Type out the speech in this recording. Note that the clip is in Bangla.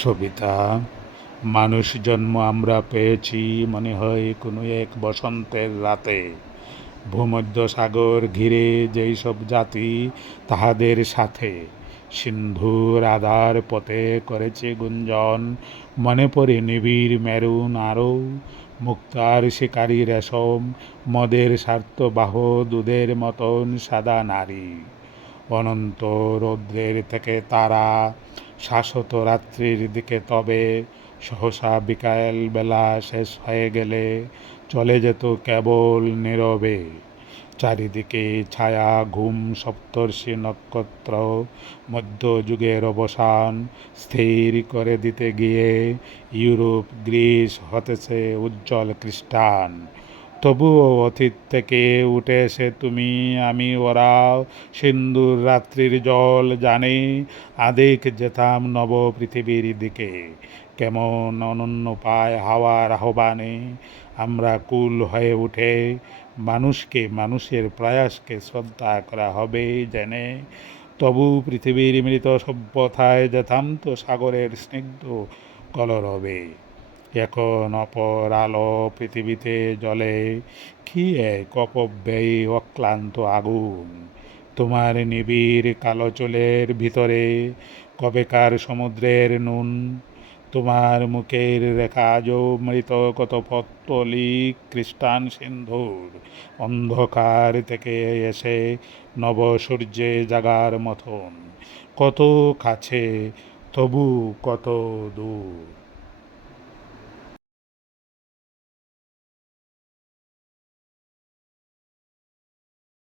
সবিতা, মানুষ জন্ম আমরা পেয়েছি মনে হয় কোনো এক বসন্তের রাতে। ভূমধ্যসাগর ঘিরে যেই সব জাতি তাহাদের সাথে সিন্ধুর আধার পথে করেছে গুঞ্জন। মনে পড়ে নিবিড় মেরুন আরও মুক্তার শিকারী রেশম, মদের স্বার্থবাহ দুধের মতন সাদা নারী। অনন্ত রৌদ্রের থেকে তারা শাশ্বত রাত্রির দিকে, তবে সহসা বিকাল বেলা শেষ হয়ে গেলে চলে যেত কেবল নীরবে। চারিদিকে ছায়া, ঘুম, সপ্তর্ষি নক্ষত্র, মধ্যযুগের অবসান স্থির করে দিতে গিয়ে ইউরোপ গ্রিস হতেছে উজ্জ্বল খ্রিস্টান। তবুও অতীত থেকে উঠে এসে তুমি আমি ওরা সিন্দুর রাত্রির জল জানে আদিক যেতাম নব পৃথিবীর দিকে। কেমন অনন্য পায় হাওয়ার আহ্বানে আমরা কুল হয়ে উঠে, মানুষকে মানুষের প্রয়াসকে শ্রদ্ধা করা হবে জেনে। তবু পৃথিবীর মৃত সভ্যতায় যেতাম তো সাগরের স্নিগ্ধ কলরবে। এখন অপর আলো পৃথিবীতে জ্বলে, কি এক অপব্যয়ী অক্লান্ত আগুন। তোমার নিবিড় কালো চুলের ভিতরে কবেকার সমুদ্রের নুন। তোমার মুখের রেখা আজও মৃত কত পত্তলিক খ্রিস্টান সিন্ধুর, অন্ধকার থেকে এসে নব সূর্যে জাগার মতন। কত কাছে তবু কত দূর।